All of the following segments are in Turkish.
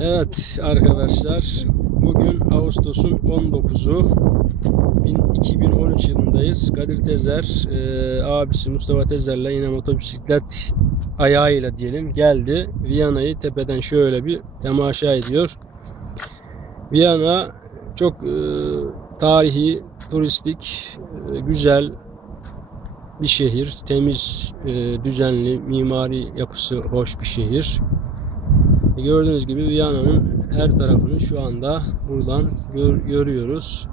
Evet arkadaşlar bugün Ağustos'un 19'u bin- 2013 yılındayız. Kadir Tezer e, abisi Mustafa Tezer'le yine motosiklet ayağıyla diyelim geldi. Viyana'yı tepeden şöyle bir temaşa ediyor. Viyana çok e, tarihi, turistik, e, güzel bir şehir. Temiz, e, düzenli, mimari yapısı hoş bir şehir. Gördüğünüz gibi Viyana'nın her tarafını şu anda buradan gör- görüyoruz.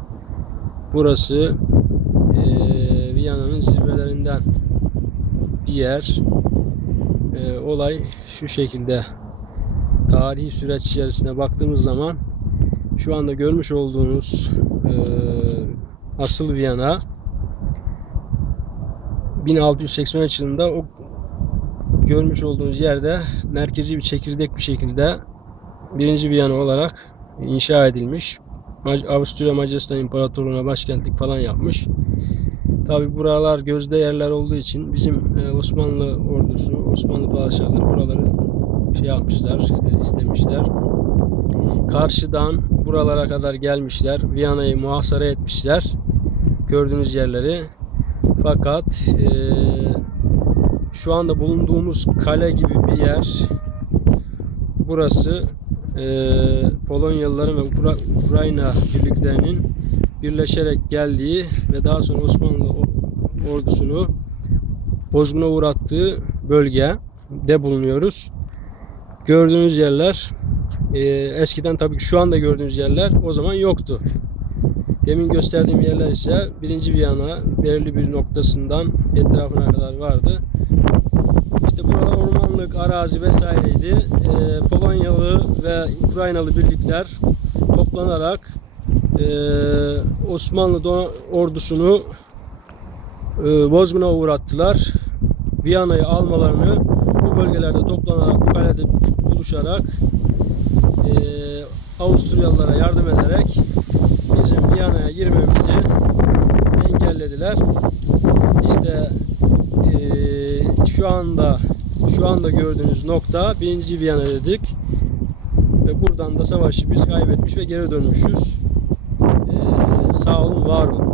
Burası e, Viyana'nın zirvelerinden bir yer. E, olay şu şekilde. Tarihi süreç içerisine baktığımız zaman şu anda görmüş olduğunuz e, asıl Viyana 1683 yılında o görmüş olduğunuz yerde merkezi bir çekirdek bir şekilde birinci Viyana olarak inşa edilmiş. Avusturya Macaristan İmparatorluğu'na başkentlik falan yapmış. Tabi buralar gözde yerler olduğu için bizim e, Osmanlı ordusu, Osmanlı padişahları buraları şey yapmışlar, e, istemişler. Karşıdan buralara kadar gelmişler. Viyana'yı muhasara etmişler. Gördüğünüz yerleri. Fakat e, şu anda bulunduğumuz kale gibi bir yer. Burası e, Polonyalıların ve Ukra- Ukrayna birliklerinin birleşerek geldiği ve daha sonra Osmanlı ordusunu bozguna uğrattığı bölgede bulunuyoruz. Gördüğünüz yerler e, eskiden tabii ki şu anda gördüğünüz yerler o zaman yoktu. Demin gösterdiğim yerler ise birinci Viyana belirli bir noktasından etrafına kadar vardı. İşte burada ormanlık arazi vesaireydi. Ee, Polonyalı ve Ukraynalı birlikler toplanarak e, Osmanlı ordusunu e, bozguna uğrattılar. Viyana'yı almalarını bu bölgelerde toplanarak bu kalede buluşarak e, Avusturyalılara yardım ederek bizim Viyana'ya girmemizi engellediler. İşte eee, şu anda şu anda gördüğünüz nokta birinci Viyana dedik. Ve buradan da savaşı biz kaybetmiş ve geri dönmüşüz. Eee, sağ olun, var olun.